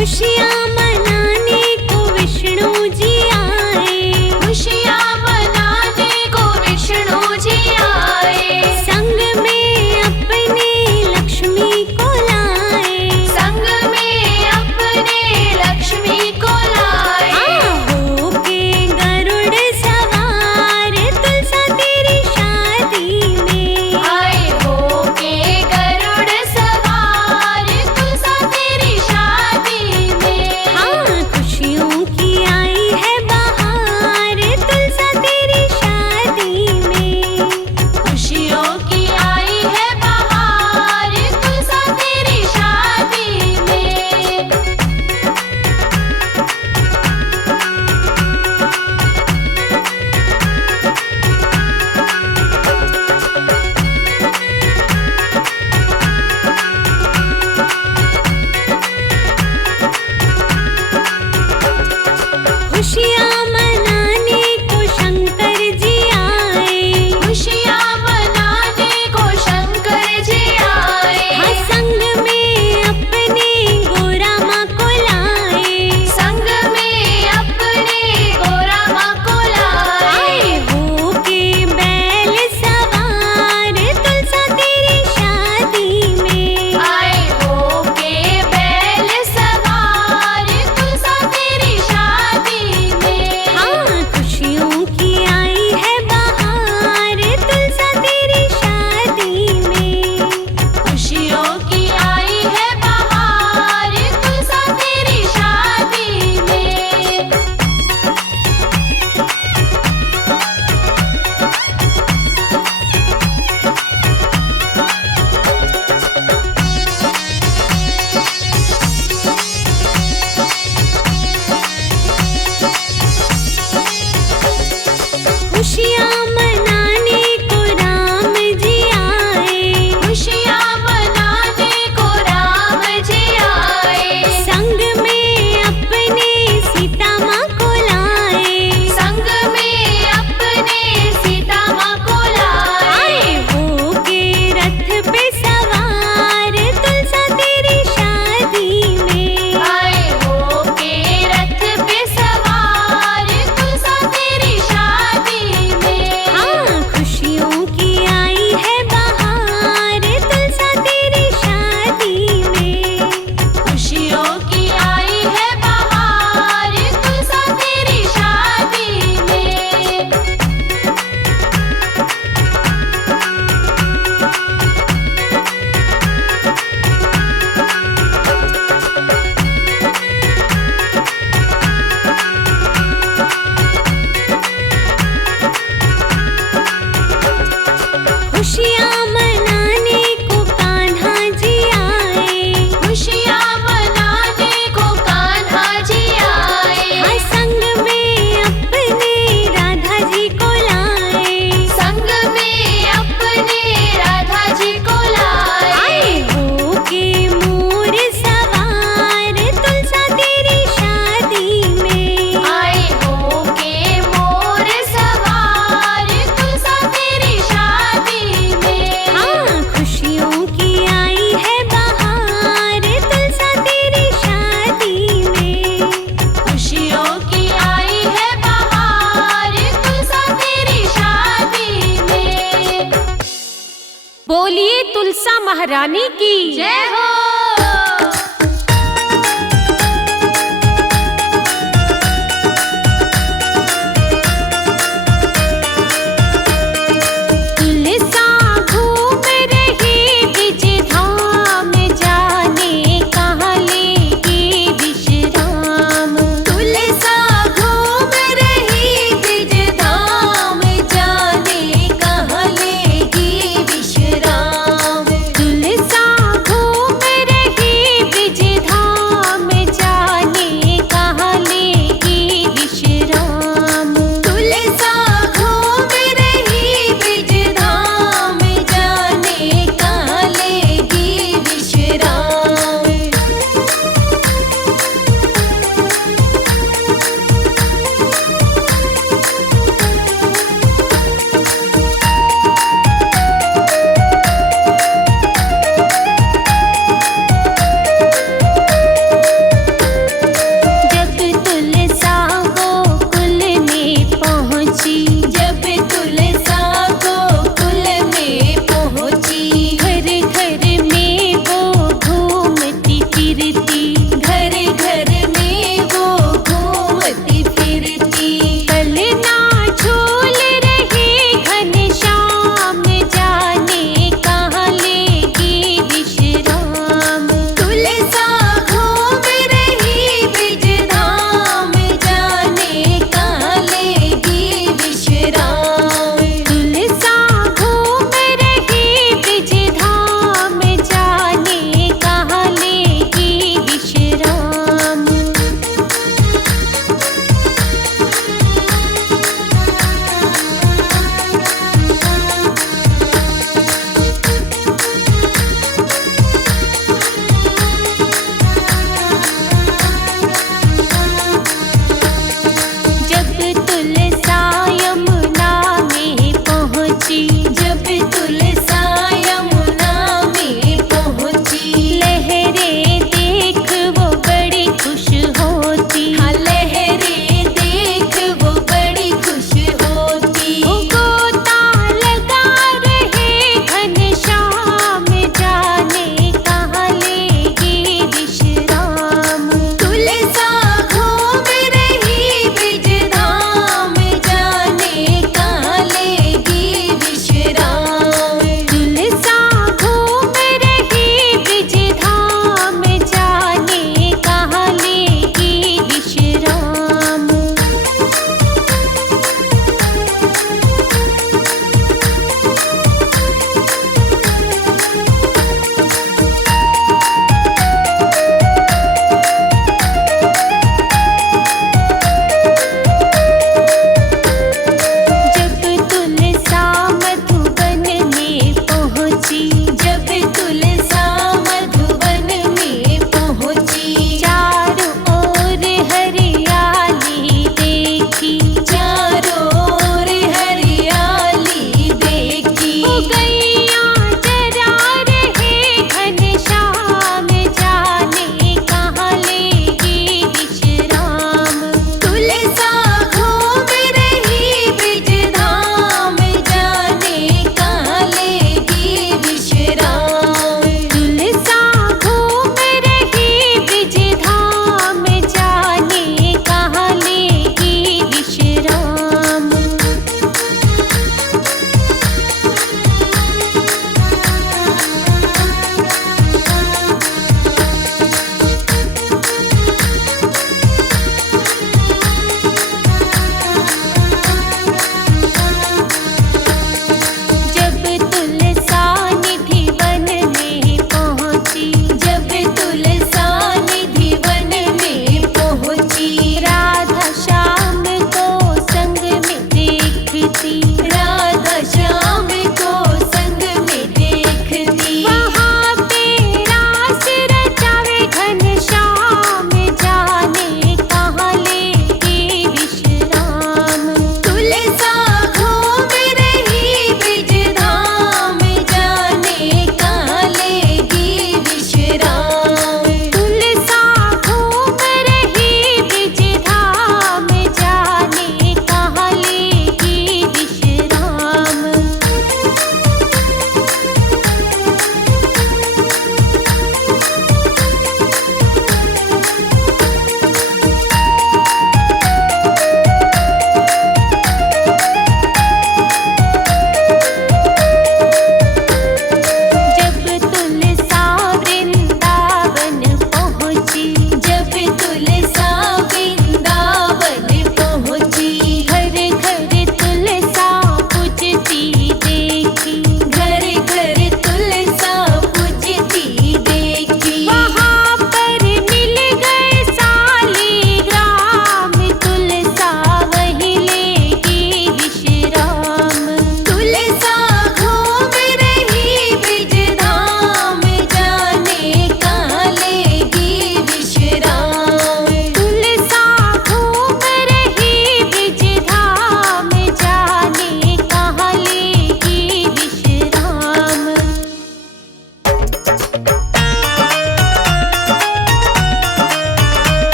खुशियाँ मनाने को विष्णु जी आए, खुशियाँ मनाने को विष्णु जी आए, संग में अपने लक्ष्मी को लाए, संग में अपने लक्ष्मी को लाए। होके गरुड़ सवार तुलसा तेरी शादी में, आए होके गरुड़ सवार तुलसा तेरी शादी में। हाँ खुशियों की आई है बहार तुलसा तेरी शादी में, खुशियों की आई है बहार तुलसा तेरी शादी में। खुशियाँ मनाने को शंकर जी आए, खुशियाँ मनाने को शंकर जी आए, हाँ संग में अपने गोरा माँ को लाए, संग में अपने गोरा माँ को लाए। होके बैल सवार तुलसा तेरी शादी में, आए होके बैल सवार तुलसा तेरी शादी में। हाँ खुशियों की आई है बहार तुलसा तेरी शादी में, खुशियों की आई है बहार तुलसा तेरी शादी में। खुशियाँ मनाने को राम जी आए, खुशियाँ मनाने को राम जी आए, संग में अपने सीता माँ को लाए, संग में अपने सीता माँ को लाए। होके रथ पे सवार तुलसा तेरी शादी में, आए होके रथ पे सवार तुलसा तेरी शादी में। हाँ खुशियों की आई है बहार तुलसा तेरी शादी में, खुशियों की आई है बहार तुलसा तेरी शादी में। खुशियाँ मनाने को कान्हा जी आए, खुशियाँ मनाने को कान्हा जी आए, हाँ संग में अपने राधा जी को लाए, संग में अपने राधा जी को लाए। होके मोर सवार तुलसा तेरी शादी में, आए होके मोर सवार तुलसा तेरी शादी में। हाँ खुशियों की आई है बहार तुलसा तेरी शादी में, खुशियों की आई है बहार तुलसा तेरी शादी में। बोलिए तुलसा महारानी की जय हो। तुलसा घूम रही ब्रिज धाम, जाने कहाँ लेगी विश्राम, तुलसा घूम रही ब्रिज धाम, जाने कहाँ लेगी विश्राम। तुलसा घूम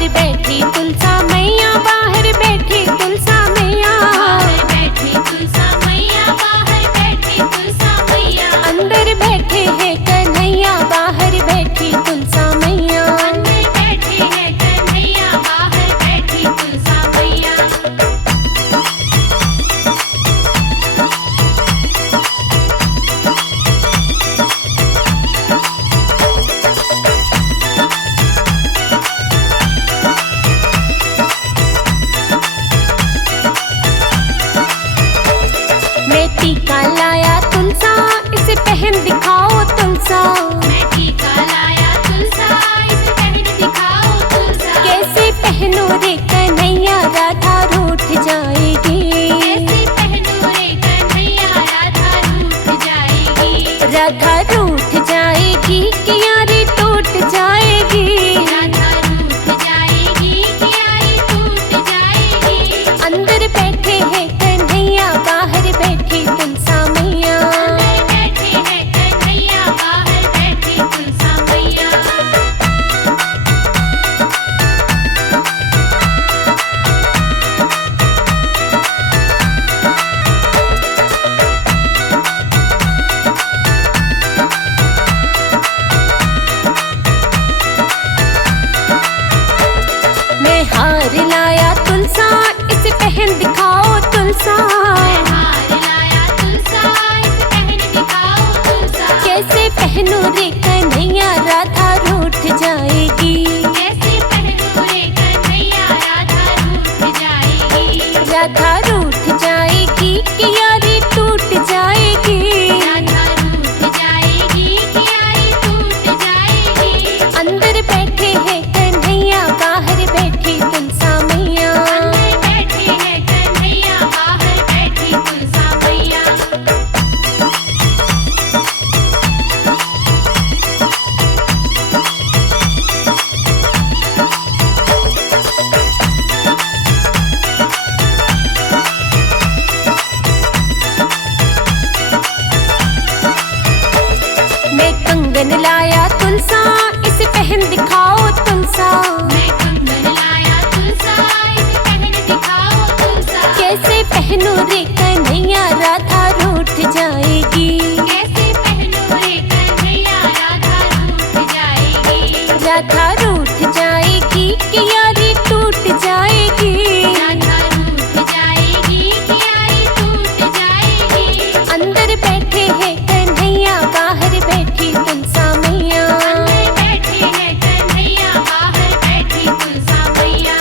बाहर बैठी तुलसा मैया, बाहर बैठी तुलसा मैया। बाहर बैठी तुलसा मैया, बाहर बैठी तुलसा मैया। अंदर बैठे हैं कन्हैया, बाहर बैठी तुलसा मैया। अंदर बैठे हैं कन्हैया, बाहर बैठी तुलसा मैया। मैं टीका लाया तुलसा, इसे पहन दिखाओ तुलसा। मैं टीका लाया तुलसा, इसे पहन दिखाओ तुलसा। कैसे पहनो रे कन्हैया, राधा रूठ जाएगी। कैसे पहनो रे कन्हैया, राधा रूठ जाएगी। राधा रूठ जाएगी कि यारी टूट जाएगी। राधा रूठ जाएगी, कियारी टूट जाएगी। अंदर बैठे हैं कन्हैया, बाहर बैठी तुलसा मैया। अंदर बैठे हैं कन्हैया, बाहर बैठी तुलसा मैया। मैं हार लाया तुलसा, इसे पहन दिखाओ तुलसा। मैं हार लाया तुलसा, इसे पहन दिखाओ तुलसा। कैसे पहनो रे कन्हैया, राधा रूठ जाएगी। कैसे पहनो रे कन्हैया, राधा रूठ जाएगी। राधा रूठ जाएगी कि यारी टूट जाएगी। राधा रूठ जाएगी, कियारी टूट जाएगी। अंदर बैठे हैं कन्हैया, बाहर बैठी तुलसा मैया। अंदर बैठे हैं कन्हैया, बाहर बैठी तुलसा मैया। मैं कंगन लाया तुलसा, इसे पहन दिखाओ तुलसा। मैं कंगन लाया तुलसा, इसे पहन दिखाओ तुलसा। कैसे पहनो रे कन्हैया, राधा रूठ जाएगी। कैसे पहनो रे कन्हैया, राधा रूठ जाएगी। राधा रूठ जाएगी कि यारी टूट जाएगी। राधा रूठ जाएगी, कियारी टूट जाएगी। अंदर बैठे हैं कन्हैया, बाहर बैठी तुलसा मैया। अंदर बैठे हैं कन्हैया, बाहर बैठी तुलसा मैया।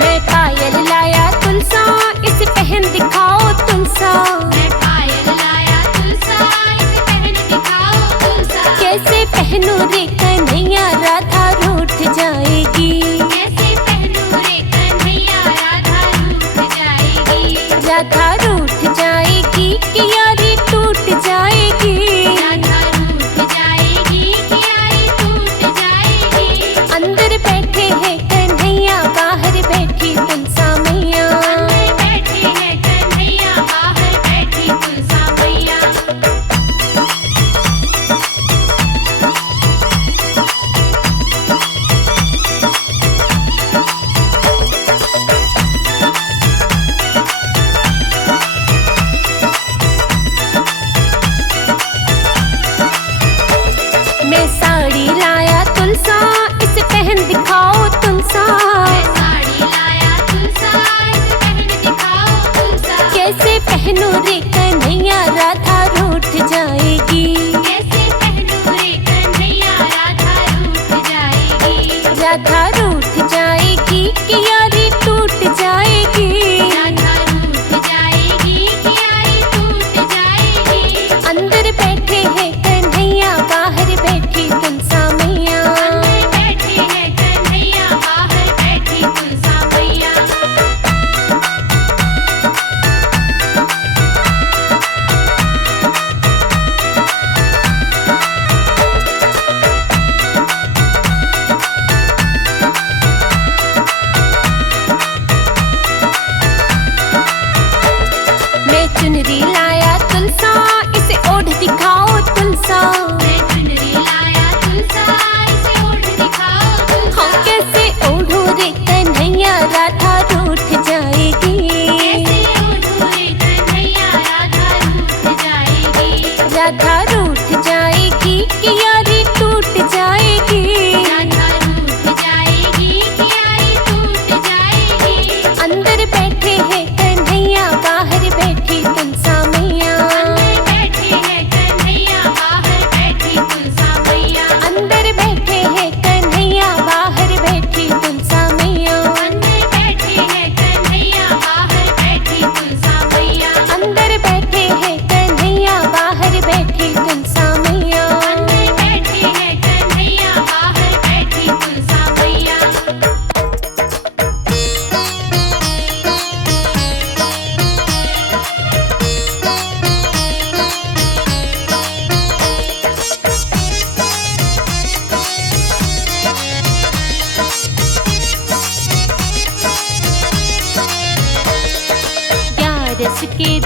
मैं पायल लाया तुलसा, इसे पहन दिखाओ तुलसा। मैं पायल लाया तुलसा, इसे पहन दिखाओ तुलसा। कैसे पहनो रे कन्हैया, राधा रूठ जाएगी। कैसे पहनो रे कन्हैया, राधा रूठ जाएगी। राधा रूठ जाएगी कि यारी टूट जाएगी। राधा रूठ जाएगी, कियारी टूट जाएगी। अंदर बैठे हैं कन्हैया, बाहर बैठी तुलसा मैया। अंदर बैठे हैं कन्हैया, बाहर बैठी तुलसा मैया। मैं साड़ी लाया तुलसा, इसे पहन दिखाओ तुलसा। मैं साड़ी लाया तुलसा, इसे पहन दिखाओ तुलसा। कैसे पहनो रे कन्हैया, राधा रूठ जाएगी। कैसे पहनो रे कन्हैया, राधा रूठ जाएगी। राधा रूठ जाएगी कि यारी टूट जाएगी। राधा रूठ जाएगी, कियारी टूट जाएगी। अंदर बैठे हैं कन्हैया, बाहर बैठी तुलसा मैया। अंदर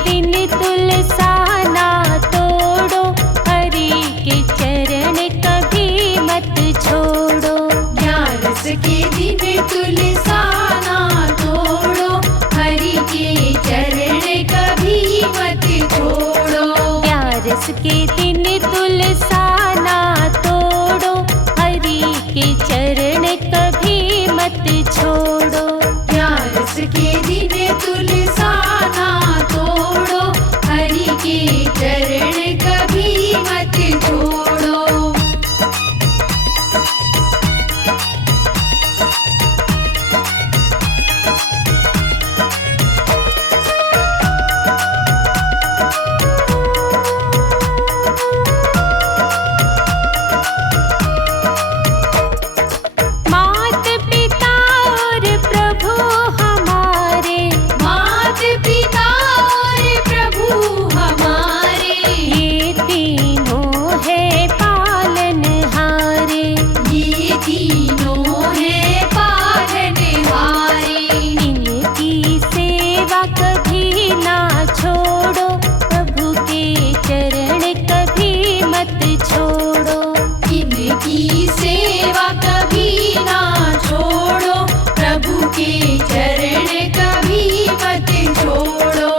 दिन तुलसाना तोड़ो, हरि के चरण कभी मत छोड़ो। ग्यारस के दिन तुलसाना तोड़ो, हरि के चरण कभी मत छोड़ो। ग्यारस के दिन तुलसाना तोड़ो, हरि के चरण कभी मत छोड़ो। ग्यारस के दिन तुलसाना तोड़ो, हरि के चरण कभी मत छोड़ो। मात पिता और प्रभु हमारे, मात पिता और प्रभु हमारे, ये तीनों है पालनहारे। ये तीनों है पालनहारे। इनकी सेवा कभी ना छोड़ो, प्रभु के चरण कभी मत छोड़ो। इनकी सेवा कभी ना छोड़ो, प्रभु के चरण कभी मत छोड़ो।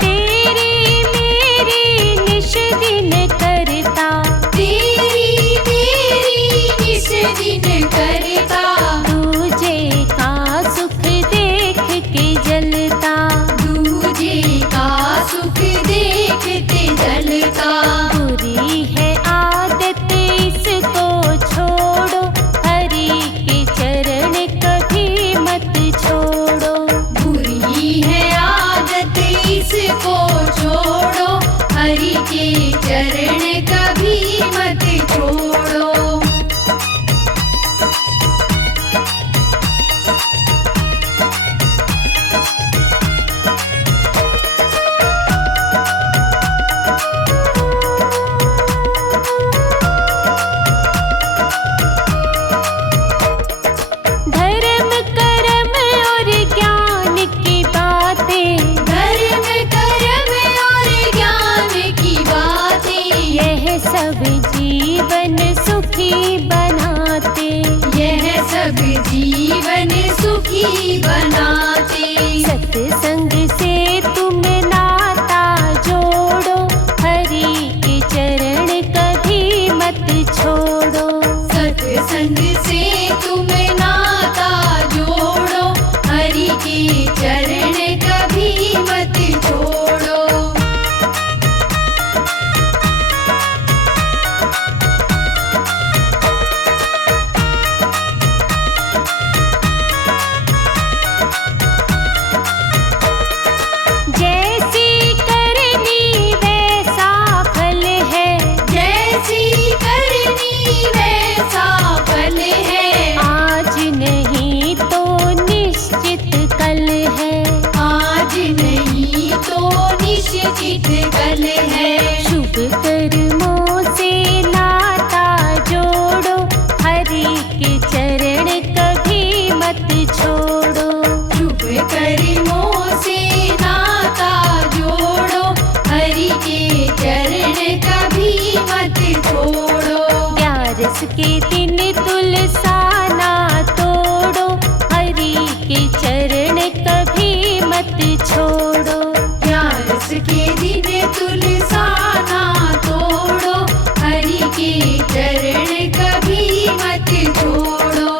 तेरी मेरी निश दिन करता, तेरी मेरी निस दिन करता, दूजे का सुख देख के जलता। दूजे का सुख देखते जलता। बुरी है आदत इसको छोड़ो, हरि के चरण कभी मत छोड़ो। बुरी है आदत इसको छोड़ो, हरि के चरण कभी मत छोड़ो। धर्म कर्म और ज्ञान की बातें, धर्म कर्म और ज्ञान की बातें, यह सब जीवन सुखी बनाते। यह सब जीवन सुखी बनाते। सत्संग से तुम नाता जोड़ो, हरि के चरण कभी मत छोड़ो। सत्संग से तुम नाता जोड़ो, हरि के चरण कभी मत छोड़ो। जैसी करनी वैसा फल है, जैसी करनी वैसा फल है। आज नहीं तो निश्चित कल है। आज नहीं तो निश्चित कल है। शुभ कर्मों से नाता जोड़ो, हरि के चरण कभी मत छोड़ो। शुभ कर्मों से नाता जोड़ो, हरि के चरण कभी मत छोड़ो। ग्यारस के दिन तुलसाना तोड़ो, हरि के चरण कभी मत छोड़ो। ग्यारस के दिन तुलसाना तोड़ो, हरि के चरण कभी मत छोड़ो।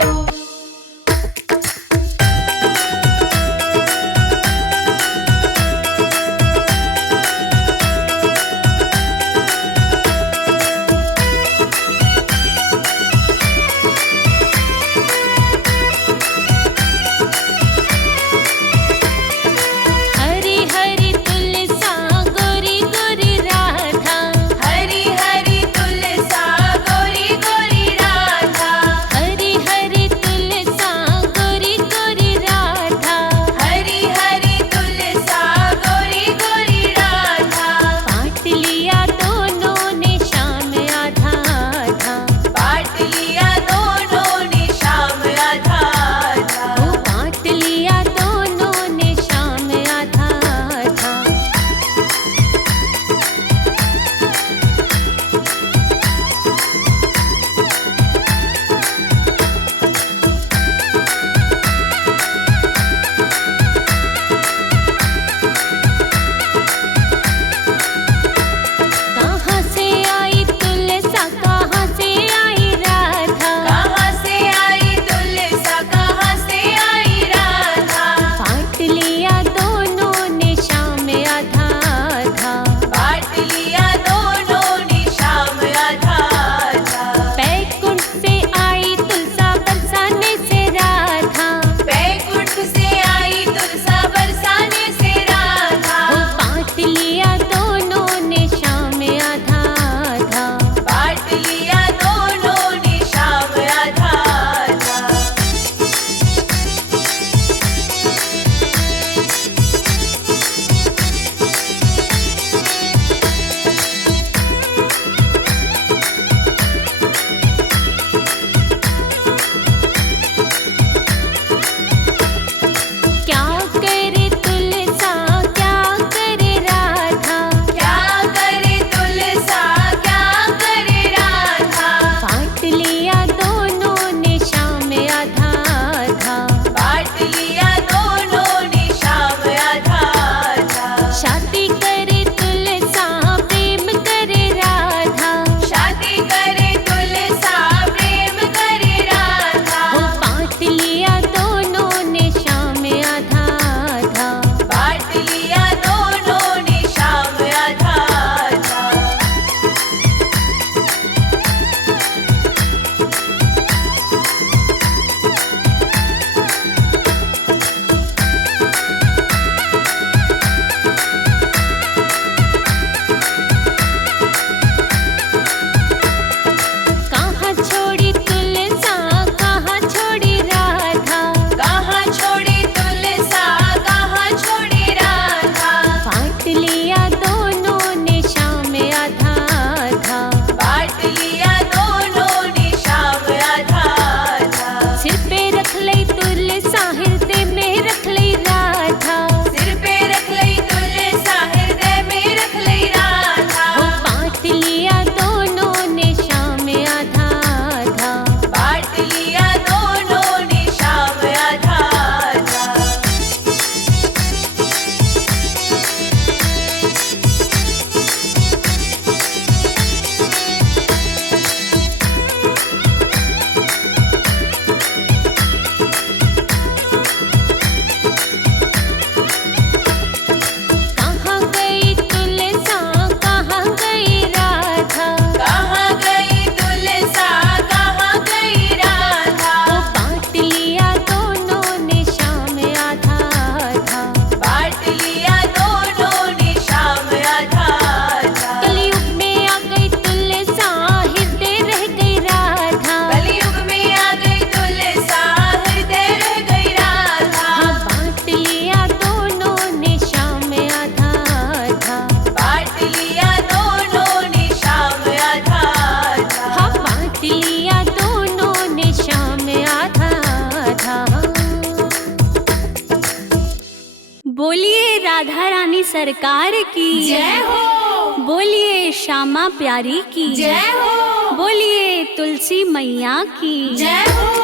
सरकार की जय हो, बोलिए श्यामा प्यारी की जय हो, बोलिए तुलसी मैया की जय हो।